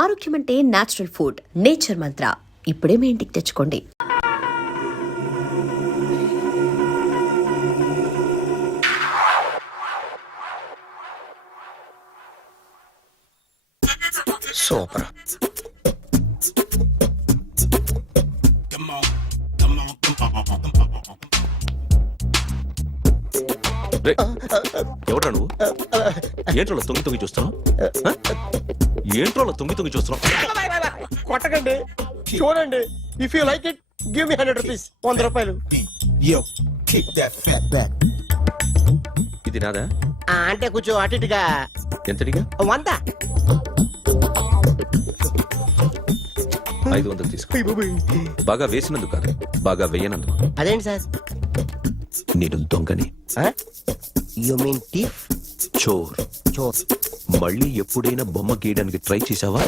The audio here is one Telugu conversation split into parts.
ఆరోగ్యం అంటే నేచురల్ ఫుడ్. నేచర్ మంత్ర ఇప్పుడే మీ ఇంటికి తెచ్చుకోండి. సూపర్. ఎవడ్రా నువ్వు? ఏంట్రోలో తొంగి చూస్తున్నావు? ఏంట్రోలో తొంగి చూస్తున్నావు? కొట్టకండి, చూడండి. If you like it give me 100 rupees. 100 రూపాయలు. ఇది నాదా? అంటే కొంచెం అటు ఇటుగా. ఎంతడిగా? 100. 500 తీసుకో. బాగా వేసినందుకు కాదు, బాగా వేయనందుకు. అదేంటి సార్? నేను దొంగని. You mean thief? చోర్. చోర్. మళ్ళీ ఎప్పుడైనా బొమ్మ గీయడానికి ట్రై చేసావా?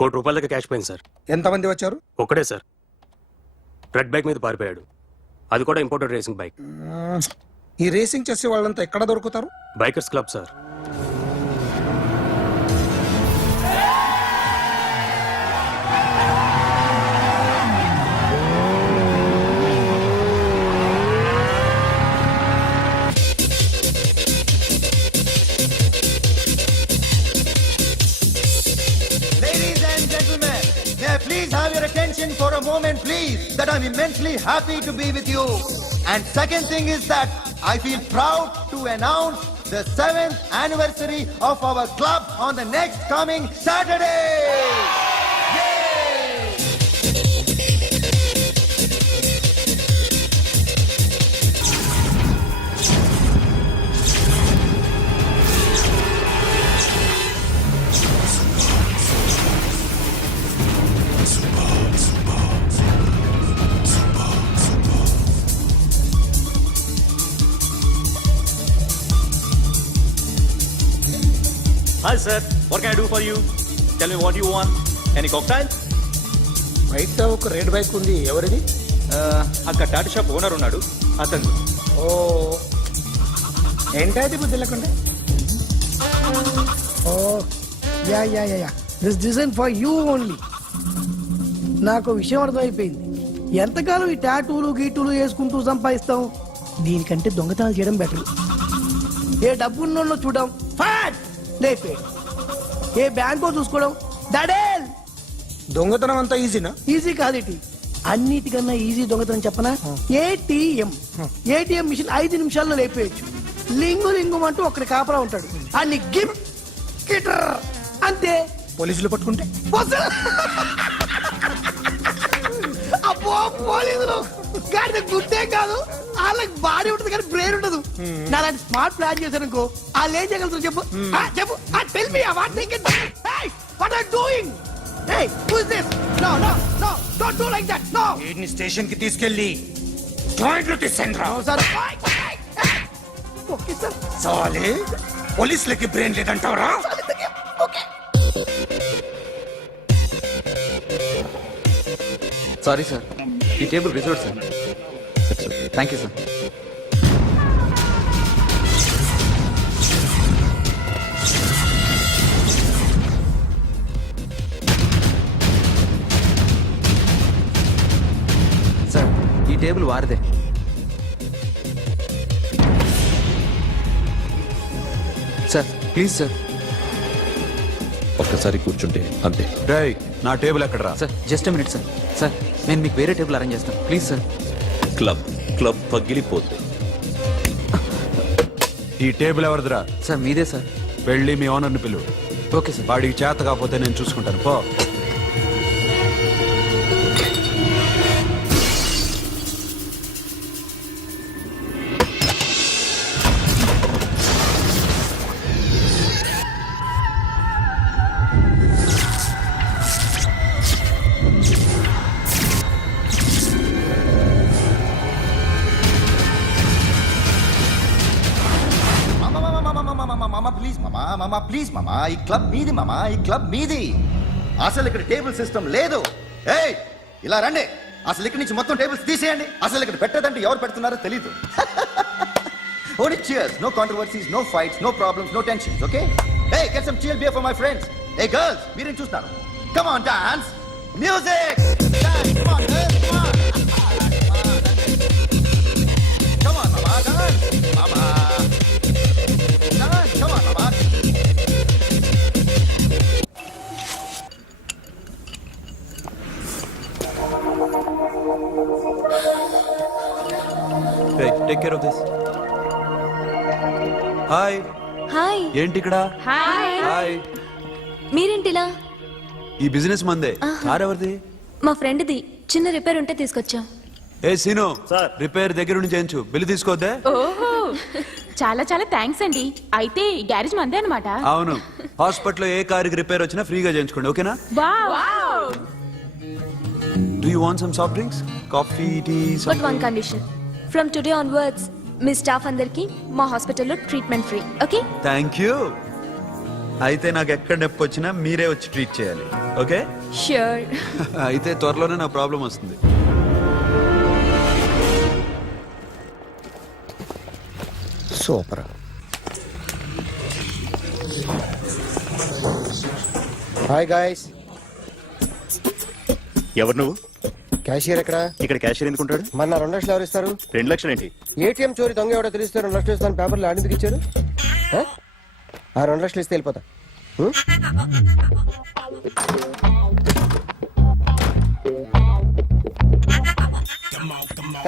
₹1 కోటి క్యాష్ పోయింది సార్. ఎంతమంది వచ్చారు? ఒక్కడే సార్. రెడ్ బైక్ మీద పారిపోయాడు. అది కూడా ఇంపోర్టెడ్ రేసింగ్ బైక్. ఈ రేసింగ్ చేసే వాళ్ళంతా ఎక్కడ దొరుకుతారు? Bikers club sir. Please have your attention for a moment, please, that I'm immensely happy to be with you. And second thing is that I feel proud to announce the 7th anniversary of our club on the next coming Saturday. Hi sir, what can I do for you? Tell me what you want. Any cocktail? బయట ఒక రెడ్ బైక్ ఉంది, ఎవరిది? అక్కడ టాటా షాప్ ఓనర్ ఉన్నాడు, అతను. ఓ, ఏంటది బుద్ధి లేకుండా? Oh yeah yeah yeah yeah this design for you only. నాకు విషయం అర్థమైపోయింది. ఎంతకాలం ఈ టాటూలు గీటూలు వేసుకుంటూ సంపాదిస్తాం? దీనికంటే దొంగతనాలు చేయడం బెటర్. ఏ డబ్బున్నోళ్ళు చూడడం ఫాట్ లేపే, ఏ బ్యాంకో చూసుకోవడం దడేల్. దొంగతనం అంతా ఈజీనా? ఈజీ కాదేటి, అన్నిటికన్నా ఈజీ దొంగతనం చెప్పనా? ఏటీఎం మిషన్ 5 నిమిషాల్లో లేపేయచ్చు. లింగు లింగు అంటూ ఒకటి కాపలా ఉంటాడు, అన్ని గిమ్ గిటర్ అంతే. పోలీసులు పట్టుకుంటే అబ్బో, పోలీసులు గాడికి గుర్తే కాదు, వాళ్ళకి బాడీ ఉంటుంది కానీ బ్రెయిన్ ఉండదు. నాలాంటి స్మార్ట్ ప్లాన్ చేశానుకో, వాళ్ళు ఏం చేయగలుగుతారు చెప్పు? చెప్పు, tell me what think. What are doing? Hey, who is this? No, no, no, don't do like that. No. వీడిని స్టేషన్ కి తీసుకెళ్ళి జాయింట్లు తీసేంద్రా. No, sir. Okay, sir. సాలే, పోలీసులకి బ్రెయిన్ లేదంటావరా? Okay. సారీ సార్, ఈ table reserve sir. Thank you sir. Sir, ఈ టేబుల్ వారిదే. Sir please sir. ఒక్కసారి కూర్చుంటే అంతే. రేయ్ నా టేబుల్ ఎక్కడరా? Sir just minute sir. Sir నేను మీకు వేరే టేబుల్ అరేంజ్ చేస్తాను ప్లీజ్ సార్. క్లబ్ క్లబ్ పగిలిపోద్ది. ఈ టేబుల్ ఎవరిదిరా? సార్ మీదే సార్. వెళ్ళి మీ ఓనర్ని పిలువు. Okay sir. వాడికి చేత కాకపోతే నేను చూసుకుంటాను పో. ప్లీజ్ మామా ఈ క్లబ్ మీది మామా, ఈ క్లబ్ మీది. అసలు ఇక్కడ టేబుల్ సిస్టమ్ లేదు. ఏయ్ ఇలా రండి, అసలు ఇక్కడ నుంచి మొత్తం టేబుల్స్ తీసేయండి. అసలు ఇక్కడ పెట్టదంటే ఎవరు పెడుతున్నారో తెలీదు. Only cheers, no controversies, no fights, no problems, no tensions, okay? Hey, get some chill beer for my friends. Hey girls, మీరేం చూస్తున్నారు? Come on, dance. Music. Dance, come on, girls, come on. Come on, mama, dance. Mama. Dance, come on, mama. Take care of this. Hi. Hi. ఏంటి ఇక్కడ? హాయ్. మీరేంటిలా? ఈ బిజినెస్ మందే. కార్ ఎవరిది? మా ఫ్రెండ్ది. చిన్న రిపేర్ ఉంటే తీసుకొచ్చాం. ఏ సీను, రిపేర్ దగ్గర నుండి చేయించు. బిల్లు తీసుకోవద్దే? ఓహో చాలా చాలా థ్యాంక్స్ అండి. అయితే ఈ గ్యారేజ్ మందే అన్నమాట. అవును. హాస్పిటల్లో ఏ కారుకి రిపేర్ వచ్చినా ఫ్రీగా చేయించుకోండి, ఓకేనా? Wow. Do you want some soft drinks? Coffee, tea? But one condition. From today onwards మీ స్టాఫ్ అందరికి మా హాస్పిటల్లో treatment free. Okay? Thank you. అయితే నాకు ఎక్కడ నొప్పి వచ్చినా మీరే వచ్చి ట్రీట్ చేయాలి, ఓకే? ష్యూర్. అయితే త్వరలోనే నా ప్రాబ్లం వస్తుంది. సూపర్. Hi guys. ఎవరు నువ్వు? క్యాషియర్ ఎక్కడ? ఇక్కడ క్యాషియర్ ఎందుకుంటాడు? మన 2 లక్షలు ఎవరు ఇస్తారు? 2 లక్షలు ఏంటి? ఏటీఎం చోరీ దొంగ ఎవడో తెలిస్తే 2 లక్షలు ఇస్తాను పేపర్లు ఆడిందుకు ఇచ్చారు. ఆ 2 లక్షలు ఇస్తే వెళ్ళిపోతా.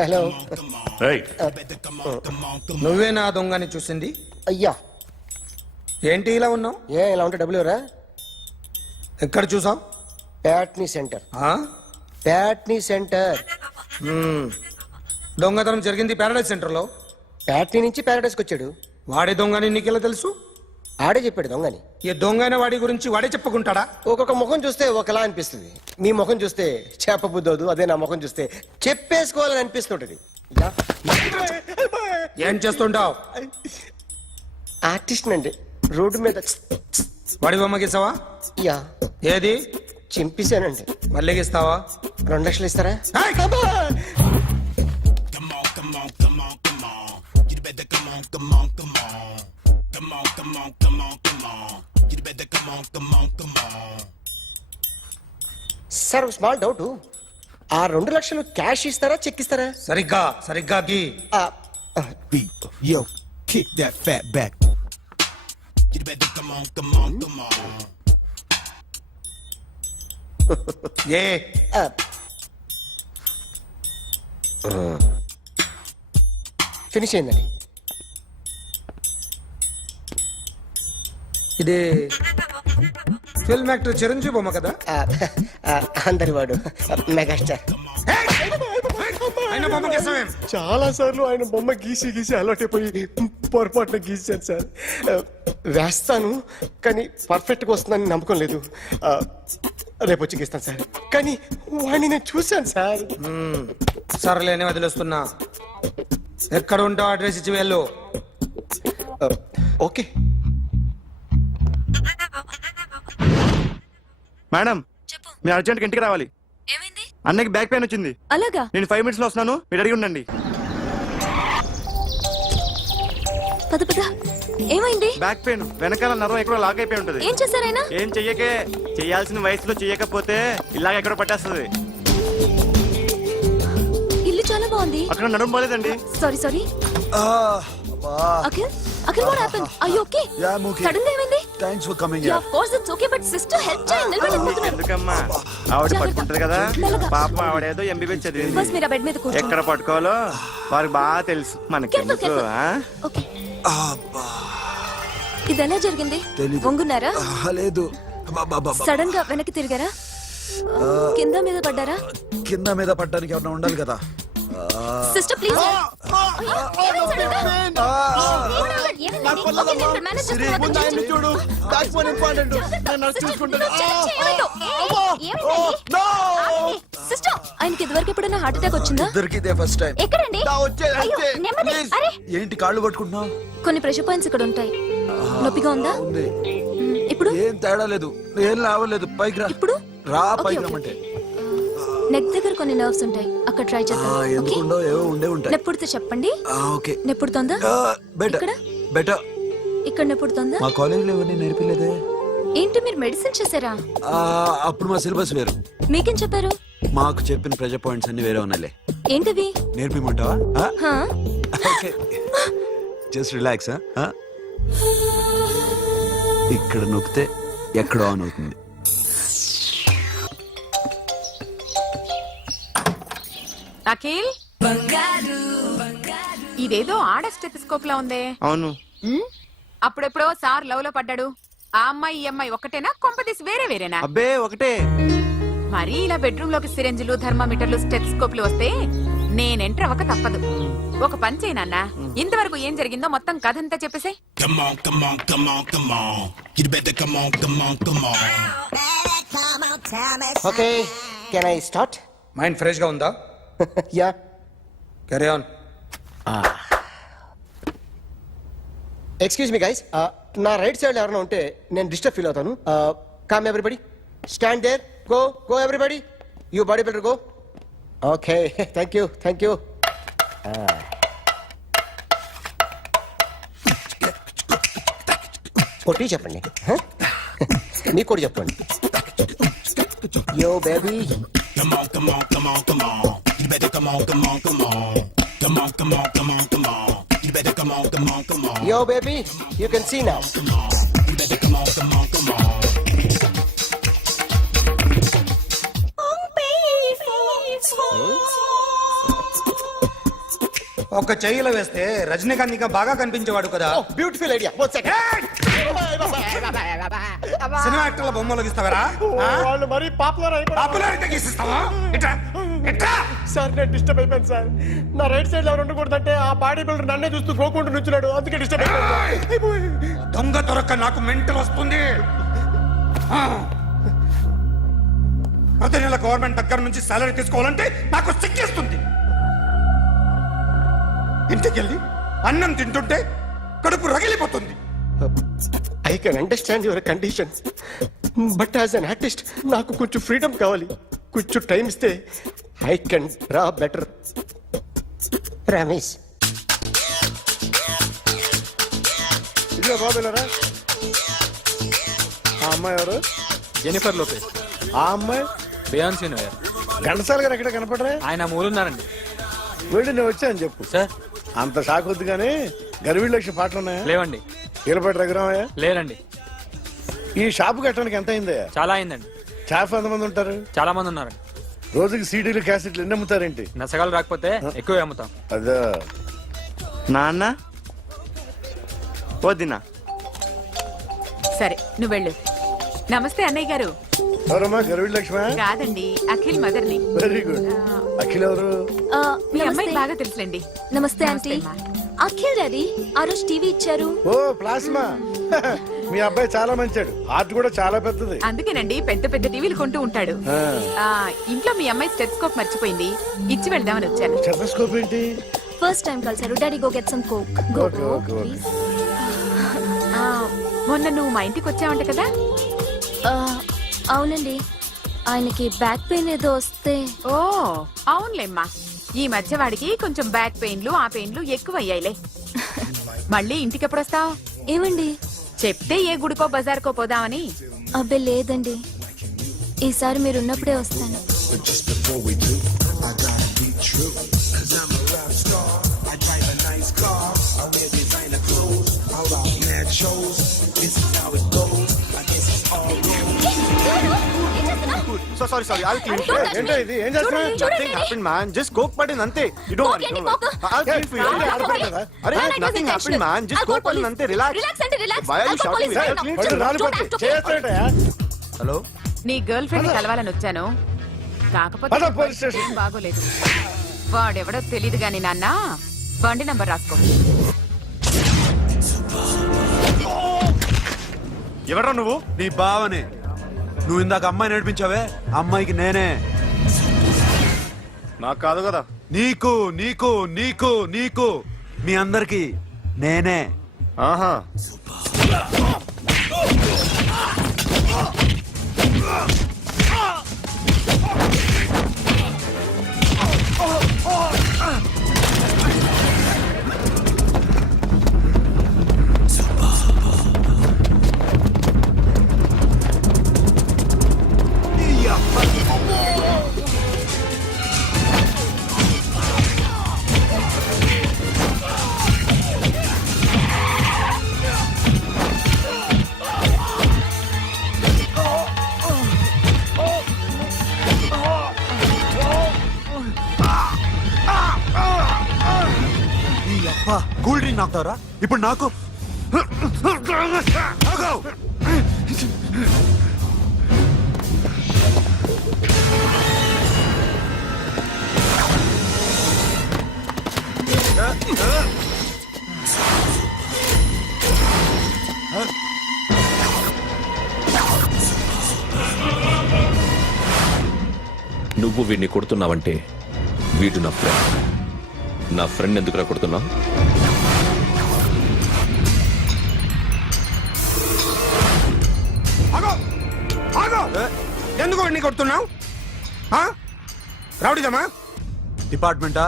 హలో. నువ్వే నా దొంగని చూసింది? అయ్యా ఏంటి ఇలా ఉన్నావు? ఏ ఇలా ఉంటే డబ్బులు ఎవరా? ఎక్కడ చూసావు? ప్యాట్నీ సెంటర్. ప్యాట్నీ సెంటర్. దొంగతనం జరిగింది ప్యారడైజ్ సెంటర్ లో. ప్యాట్నీ నుంచి ప్యారడైస్కి వచ్చాడు. వాడే దొంగని నీకెలా తెలుసు? ఆడే చెప్పాడు దొంగని. ఈ దొంగైన వాడి గురించి వాడే చెప్పుకుంటాడా? ఒక్కొక్క ముఖం చూస్తే ఒకలా అనిపిస్తుంది. మీ ముఖం చూస్తే చెప్పబుద్దోదు, అదే నా ముఖం చూస్తే చెప్పేసుకోవాలని అనిపిస్తుంటది. ఏం చేస్తుంటావు? ఆర్టిస్ట్ అండి. రోడ్డు మీద వాడి బొమ్మ గీసావా? యా. ఏది? చింపేశానండి. మళ్ళీ గీస్తావా? 2 లక్షలు ఇస్తారా? Sir small doubt. ఆ 2 లక్షలు క్యాష్ ఇస్తారా, చెక్ ఇస్తారా? సరిగ్గా సరిగ్గా గీ. Yo, kick that fat back. A finish అయిందండి. ఇది ఫిల్మ్ యాక్టర్ చిరంజీవి బొమ్మ కదా? అందరి వాడు మెగాస్టార్. ఆయన బొమ్మ గీసావేం? చాలా సార్లు ఆయన బొమ్మ గీసి గీసి అలవాటైపోయి పొరపాటున గీసాను సార్. వేస్తాను కానీ పర్ఫెక్ట్గా వస్తుందని నమ్మకం లేదు. రేపు వచ్చి గీస్తాను సార్. కానీ వాడిని నేను చూశాను సార్. సర్లేని వదిలేస్తున్నా. ఎక్కడ ఉంటావు అడ్రస్ ఇచ్చి వెళ్ళు. ఓకే మేడం మీరు అర్జెంట్గా ఇంటికి రావాలి. ఏమైంది? అన్నకి బ్యాక్ పెయిన్ వచ్చింది. అలాగా? నేను 5 minutes లో వస్తున్నాను, మీరు అడిగి ఉండండి. పద పద. ఏమైంది? బ్యాక్ పెయిన్ వెనకాల నరం ఎక్కడో లాక్ అయిపోయి ఉంటది. ఏం చేశారైనా? ఏం చెయ్యకే, చెయ్యాల్సిన వయసులో చెయ్యకపోతే ఇలాగ ఎక్కడో పట్టేస్తుంది. ఇల్లు చాలా బాగుంది. అక్కడ నడుము పోలేదండి. Sorry sorry. Akhil Akhil what happened? Are you okay? Sudden గా ఏమైంది? Thanks for coming yeah of course it's okay but sister help చేయండి నిలబడలేకపోతున్నారు ఎందుకమ్మా ఆవిడ జాగ్రత్త. పట్టుకుంటది కదా మెల్లగా. పాపం ఆవిడేదో ఎంబీబీఎస్ చదివింది బస్ మీరు ఆ బెడ్ మీద కూర్చోండి ఎక్కడ పట్టుకోవాలో వారికి బాగా తెలుసు మనకెందుకు careful. ఆ? ఓకే ఇది ఎలా జరిగింది తెలీదు. వంగున్నారా లేదు సడన్ గా వెనక్కి తిరిగారా కింద మీద పడ్డారా కింద మీద పడ్డానికి ఎవరైనా ఉండాలి కదా సిస్టర్ ప్లీజ్ చూడు దాట్స్ వన్ ఇంపార్టెంట్ నన్ను చూసుకుంటాను సిస్టర్ ఆయనకి ఇదివరకు ఎప్పుడైనా హార్ట్ అటాక్ వచ్చిందా ఇద్దరికి ఇదే ఫస్ట్ టైం ఎక్కడండి అయ్యో, నెమ్మది. అరే ఏంటి కాళ్ళు పట్టుకుంటున్నావు కొన్ని ప్రెషర్ పాయింట్స్ ఇక్కడ ఉంటాయి నొప్పిగా ఉందా ఉంది ఇప్పుడు ఏం తేడా లేదు ఏం లావలేదు పైకి రా ఇప్పుడు రా ఓకే, పైకి ఓకే. రమ్మంటే నెక్ దగ్గర కొన్ని నర్వ్స్ ఉంటాయి అక్కడ ట్రై చేద్దాం ఓకే ఎందుకుండో ఏవో ఉండే ఉంటాయి నెప్పుడుతో చెప్పండి ఓకే నెప్పుడుతోందా బెటర్ ఇక్కడ? బెటర్ ఇక్కడ నెప్పుడుతోందా మా కాలేజీలో ఎవరిని నేర్పిలేదే ఏంటి మీరు మెడిసిన్ చేశారా అప్పుడు మా సిలబస్ వేరు మీకేం చెప్పారు మాకు చెప్పిన ప్రెజర్ పాయింట్స్ అన్ని వేరే ఉన్నాయిలే ఏంటివి నేర్పిమంటావా హా? ఓకే జస్ట్ రిలాక్స్ ఇక్కడ నొక్కితే ఎక్కడో ఆన్ అవుతుంది అఖిల్ ఇదేదో ఆడ స్టెథోస్కోప్ లా ఉందే అవును ఉమ్, అప్పుడెప్పుడో సార్ లవ్ లో పడ్డాడు ఆ అమ్మాయి ఈ అమ్మాయి ఒకటేనా కొంపదీసి వేరే వేరేనా అబ్బే ఒకటే మరి ఇలా బెడ్రూమ్ లోకి సిరెంజులు థర్మామీటర్లు స్టెథోస్కోప్లు వస్తే నేను ఎంటర్ అవ్వక తప్పదు ఒక పని చేయనన్న ఇంతవరకు ఏం జరిగిందో మొత్తం కథ అంతా చెప్పేసాయి okay can I start mind fresh గా ఉందా yeah carry on excuse me guys నా రైట్ సైడ్ ఎవరైనా ఉంటే నేను డిస్టర్బ్ ఫీల్ అవుతాను calm everybody stand there go go everybody you body builder go okay thank you కొట్టి చెప్పండి huh? మీకు కూడా చెప్పండి yo baby Yo, baby, you can see now. ఒక చెయ్యిలో వేస్తే రజనీకాంత్ ఇంకా బాగా కనిపించేవాడు కదా Oh, beautiful idea. One second. Cinema యాక్టర్ల బొమ్మలు గీస్తావరా వాళ్ళు మరీ పాపులర్ అయిపోయారు పాపులారిటీ గీసిస్తావా ఇట్రా ఇట్రా సార్ నేను డిస్టర్బ్ అయిపోయాను సార్ నా రైట్ సైడ్ ఎవరు ఉండకూడదంటే ఆ బాడీ బిల్డర్ నన్నే చూస్తూ గోకుంటూ నుంచున్నాడు అందుకే డిస్టర్బ్ అయిపోయాను దొంగ దొరక్క నాకు మెంటల్ వస్తుంది ఆ. ప్రతి నెల గవర్నమెంట్ దగ్గర నుంచి సాలరీ తీసుకోవాలంటే నాకు సిగ్గేస్తుంది ఇంటికెళ్ళి అన్నం తింటుంటే కడుపు రగిలిపోతుంది I can understand your condition but as an artist నాకు కొంచెం ఫ్రీడమ్ కావాలి కొంచెం టైం ఇస్తే I can draw better Ramesh ఇదిగో బాబులరా ఆ అమ్మాయి ఎవరు జెనిఫర్ లోపేస్ ఆ అమ్మాయి బియాన్సీ నోయర్ ఘంటసాల గారు ఎక్కడ కనపడరా ఆయన మూలున్నారండి వీళ్ళు నేను వచ్చాను చెప్పు సార్ అంత షాక్ వద్దు కానీ గర్వీళ్ళ లక్ష పాటలు ఉన్నాయా లేవండి ఈలపాటి రఘురామయ్య లేరండి ఈ షాపు కట్టడానికి ఎంత అయిందా చాలా అయిందండి షాప్ ఎంతమంది ఉంటారు చాలా మంది ఉన్నారండి రోజుకి సీడీలు క్యాసెట్లు ఎన్ని అమ్ముతారేంటి నసగాలు రాకపోతే ఎక్కువ అమ్ముతాం అదే నాన్న వదినా సరే నువ్వు వెళ్ళు నమస్తే అన్నయ్య గారు ఎవరమ్మా గర్వీళ్ళ లక్ష్మ కాదండి అఖిల్ మదర్ని వెరీ గుడ్ అఖిల్ ఎవరు మీ అమ్మాయి బాగా తెలుసులేండి నమస్తే ఆంటీ అమ్మా. అఖిల్ డాడీ ఆ రోజు టీవీ ఇచ్చారు ఓ ప్లాస్మా మీ అబ్బాయి చాలా మంచాడు హార్ట్ కూడా చాలా పెద్దది అందుకేనండి పెద్ద పెద్ద టీవీలు కొంటూ ఉంటాడు ఆ, ఇంట్లో మీ అమ్మాయి స్టెథోస్కోప్ మర్చిపోయింది ఇచ్చి వెళ్దామని వచ్చాను స్టెథోస్కోప్ ఏంటి ఫస్ట్ టైం కలిసారు daddy go get some coke go Okay, okay, okay. Please ఆ, మొన్న నువ్వు మా ఇంటికి వచ్చావంట కదా అవునండి ఆయనకి బ్యాక్ పెయిన్ ఏదో వస్తే ఓ అవునులేమ్మా ఈ మధ్య వాడికి కొంచెం బ్యాక్ పెయిన్లు ఆ పెయిన్లు ఎక్కువ అయ్యాయిలే మళ్ళీ ఇంటికి ఎప్పుడు వస్తావు ఏమండి చెప్తే ఏ గుడికో బజార్కో పోదామని అబ్బే లేదండి ఈసారి మీరు ఉన్నప్పుడే వస్తాను shows. This is how it goes. Sorry sorry I'll clean Don't touch ఏంటో me. ఇది? ఏం చేస్తున్నావ్? చూడండి, చూడండి. Nothing happened man just coke పడింది అంతే యు డోంట్ Coke వరీ ఏంటి, coke? I'll clean for you అరే No, no, it was nothing happened intentional. Man just I'll call coke పడింది police. అంతే రిలాక్స్ Relax అంటే relax. Why are you I'll call shouting? police right now. Clean చేయి, రాలిపోతే. Don't act okay. చేయొచ్చేటయా? హలో నీ గర్ల్ ఫ్రెండ్ కలవాలని వచ్చాను కాకపోతే పద, పోలీస్ స్టేషన్. ఏం బాగోలేదు వాడెవడో తెలియదు గాని నాన్న బండి నంబర్ రాసుకో ఎవరా నువ్వు నీ బావనే. నువ్వు ఇందాక అమ్మాయి నడిపించావే, అమ్మాయికి నేనే. నాకు కాదు కదా నీకు నీకు నీకు నీకు మీ అందరికి నేనే. ఆహా ఈ అబ్బా కూల్ డ్రింక్ నాకుతారా ఇప్పుడు నాకు? ఆగు! నువ్వు వీడిని కొడుతున్నావంటే వీడు నా ఫ్రెండ్. నా ఫ్రెండ్ ఎందుకురా కొడుతున్నావు? ఆగో ఆగో ఎందుకు వాడిని కొడుతున్నావు రౌడీదమ్మా డిపార్ట్మెంటా?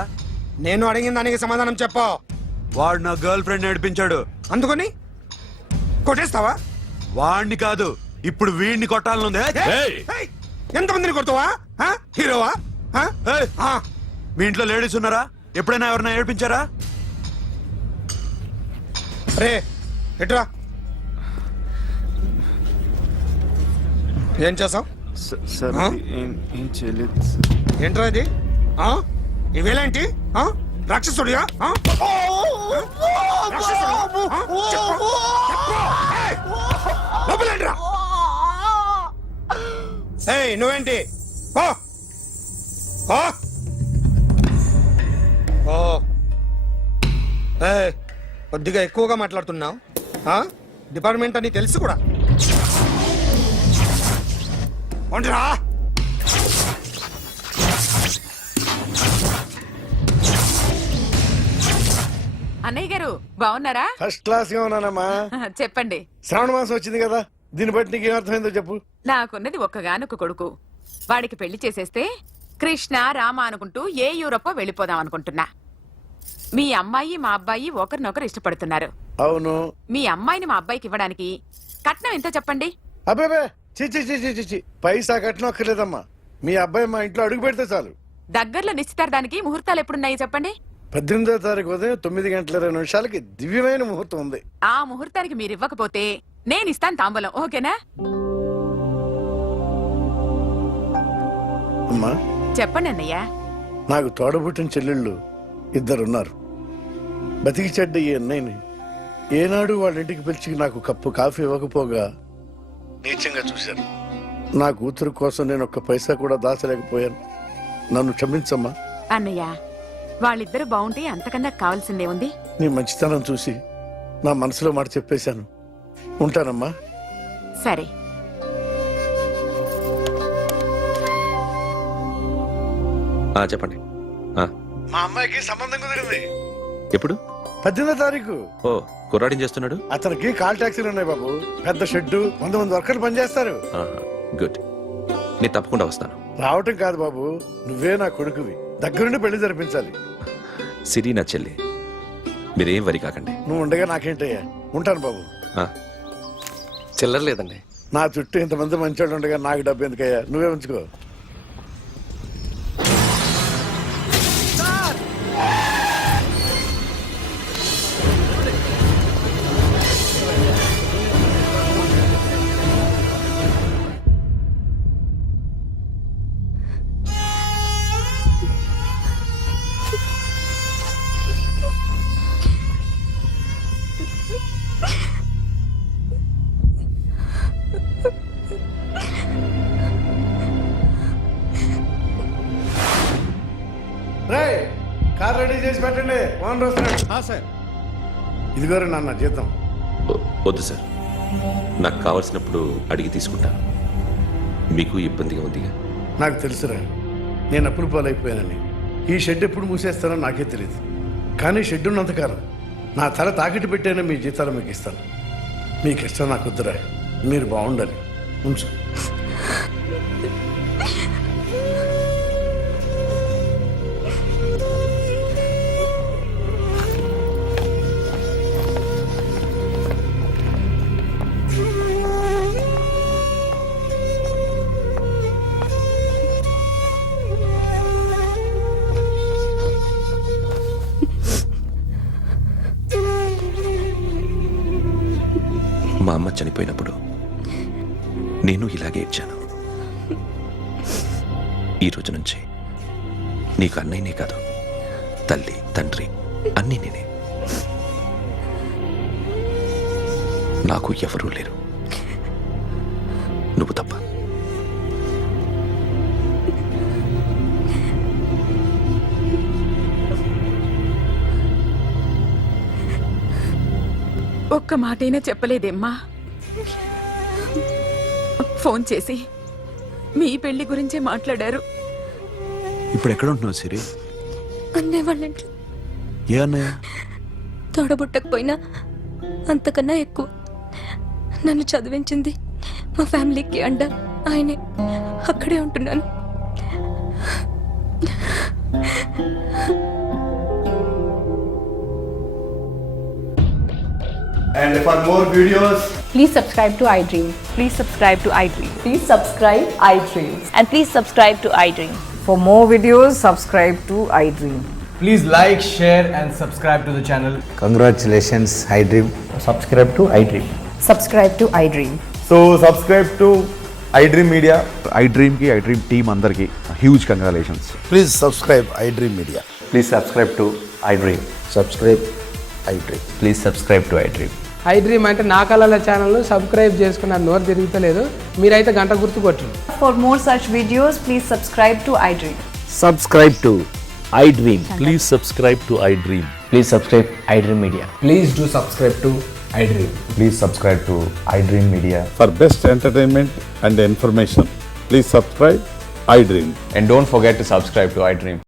నేను అడిగిన దానికి సమాధానం చెప్పు వాడు నా గర్ల్ ఫ్రెండ్ నడిపించాడు. అందుకని కొట్టేస్తావా వాడిని కాదు, ఇప్పుడు వీడిని కొట్టాలనుంది. ఏయ్! ఏయ్, ఎంతమందిని కొడతావా హీరోవా ఏయ్! మీ ఇంట్లో లేడీస్ ఉన్నారా? ఎప్పుడైనా ఎవరైనా ఏడిపించారా? రే ఎట్రా ఏం చేసావు ఏం చేయలేదు ఏంట్రా ఇది ఇవేలాంటి రాక్షసుడియా లోపలండిరా ఏయ్ నువ్వేంటి ఓ ఓ ఓ ఏయ్ కొద్దిగా ఎక్కువగా మాట్లాడుతున్నావు డిపార్ట్మెంట్ అని తెలుసు కూడా ఉండరా అన్నయ్య గారు బాగున్నారా ఫస్ట్ క్లాస్ గా ఉన్నానమ్మా. చెప్పండి శ్రావణ మాసం వచ్చింది కదా, దీన్ని బట్టి నీకు ఏమర్థమైందో చెప్పు. నాకున్నది ఒక్కగానొక్క కొడుకు వాడికి పెళ్లి చేసేస్తే కృష్ణ రామ అనుకుంటూ ఏ యూరోపో వెళ్ళిపోదాం అనుకుంటున్నా మీ అమ్మాయి మా అబ్బాయి ఒకరినొకరు ఇష్టపడుతున్నారు. అవును. మీ అమ్మాయిని మా అబ్బాయికి ఇవ్వడానికి కట్నం ఎంతో చెప్పండి. అబ్బాబే చిచి చిచి చిచి పైసా కట్నం అక్కర్లేదమ్మా. మీ అబ్బాయి మా ఇంట్లో అడుగు పెడితే చాలు. దగ్గరలో నిశ్చితార్థానికి ముహూర్తాలు ఎప్పుడున్నాయి చెప్పండి. 18వ తారీఖు ఉదయం 9:20 దివ్యమైన ముహూర్తం ఉంది. ఆ ముహూర్తానికి మీరు ఇవ్వకపోతే నేను ఇస్తాను తాంబూలం, ఓకేనా? అమ్మా చెప్పండి అన్నయ్య. నాకు తోడబుట్టిన చెల్లెళ్ళు ఇద్దరున్నారు. బతికి చెడ్డ ఈ అన్నయ్యని ఏనాడు వాళ్ళ ఇంటికి పిలిచి నాకు కప్పు కాఫీ ఇవ్వకపోగా నీచంగా చూశారు. నా కూతురు కోసం నేను ఒక్క పైసా కూడా దాచలేకపోయాను. నన్ను క్షమించమ్మా. అన్నయ్య వాళ్ళిద్దరు బాగుంటే అంతకన్నా కావాల్సిందే ఉంది. నీ మంచితనం చూసి నా మనసులో మాట చెప్పేశాను. ఉంటానమ్మా. సరే. చెప్పండి. మా అమ్మాయికి సంబంధం కుదిరింది. ఎప్పుడు? 18వ తారీఖు. ఓ కుర్రాడేం చేస్తున్నాడు? అతనికి కాల్ టాక్సీలు ఉన్నాయి బాబు. పెద్ద షెడ్డు, 100 మంది వర్కర్లు పనిచేస్తారు. గుడ్. నేను తప్పకుండా వస్తాను. రావటం కాదు బాబు, నువ్వే నా కొడుకువి. దగ్గరుండి పెళ్లి జరిపించాలి. సిరి నా చెల్లి, మీరేం వరి కాకండి. నువ్వు ఉండగా నాకేంటయ్యా. ఉంటాను బాబు. చిల్లర లేదండి. నా చుట్టూ ఇంతమంది మంచోళ్ళు ఉండగా నాకు డబ్బు ఎందుకయ్యా, నువ్వే ఉంచుకో. రే కార్ రెడీ చేసి పెట్టండి ఓనర్ వస్తున్నాడు సార్ ఇదిగోరు నాన్న జీతం వద్దు సార్, నాకు కావలసినప్పుడు అడిగి తీసుకుంటాను. మీకు ఇబ్బందిగా ఉందిగా? నాకు తెలుసురా నేను అప్పులు పాలైపోయానని. ఈ షెడ్ ఎప్పుడు మూసేస్తానో నాకే తెలియదు, కానీ షెడ్ ఉన్నంతకాలం నా తల తాకిట్టు పెట్టైనా మీ జీతాలు మీకు ఇస్తాను. మీకు ఇష్టం నాకు వద్దురా, మీరు బాగుండాలి. ఉంచు. మా అమ్మ చనిపోయినప్పుడు నేను ఇలాగే ఇచ్చాను. ఈ రోజు నుంచి నీకు అన్నయ్యనే కాదు, తల్లి తండ్రి అన్నీ నేనే. నాకు ఎవరూ లేరు, నువ్వు తప్ప. ఒక్క మాటైనా చెప్పలేదేమ్మా? ఫోన్ చేసి మీ పెళ్లి గురించే మాట్లాడారు. ఇప్పుడు ఎక్కడ ఉంటున్నావు సిరి? అన్నయ్య వాళ్ళ ఇంట్లో. ఏ అన్నయ్య? తోడబుట్టకపోయినా అంతకన్నా ఎక్కువ నన్ను చదివించింది మా ఫ్యామిలీకి అండ ఆయనే. అక్కడే ఉంటున్నాను. And for more videos, Please subscribe to iDream. Please subscribe to iDream. Please subscribe iDream. And please subscribe to iDream. For more videos, subscribe to iDream. Please like, share, and subscribe to the channel. congratulations, iDream. Subscribe to iDream. Subscribe to iDream. So subscribe to iDream Media. iDream కి iDream టీమ్ అందరికి huge congratulations. Please subscribe iDream Media. Please subscribe to iDream. Subscribe iDream. Please subscribe to iDream. I dream అంటే నా కళల ఛానల్ సబ్స్క్రైబ్ చేసుకున్న నోరు తిరుగుతలేదు. మీరైతే గంట గుర్తు కొట్టండి. For more such videos, please subscribe to iDream. Subscribe to iDream. Please subscribe to iDream. Please subscribe iDream Media. Please do subscribe to iDream. Please subscribe to iDream Media. For best entertainment and information, please subscribe iDream. And don't forget to subscribe to iDream.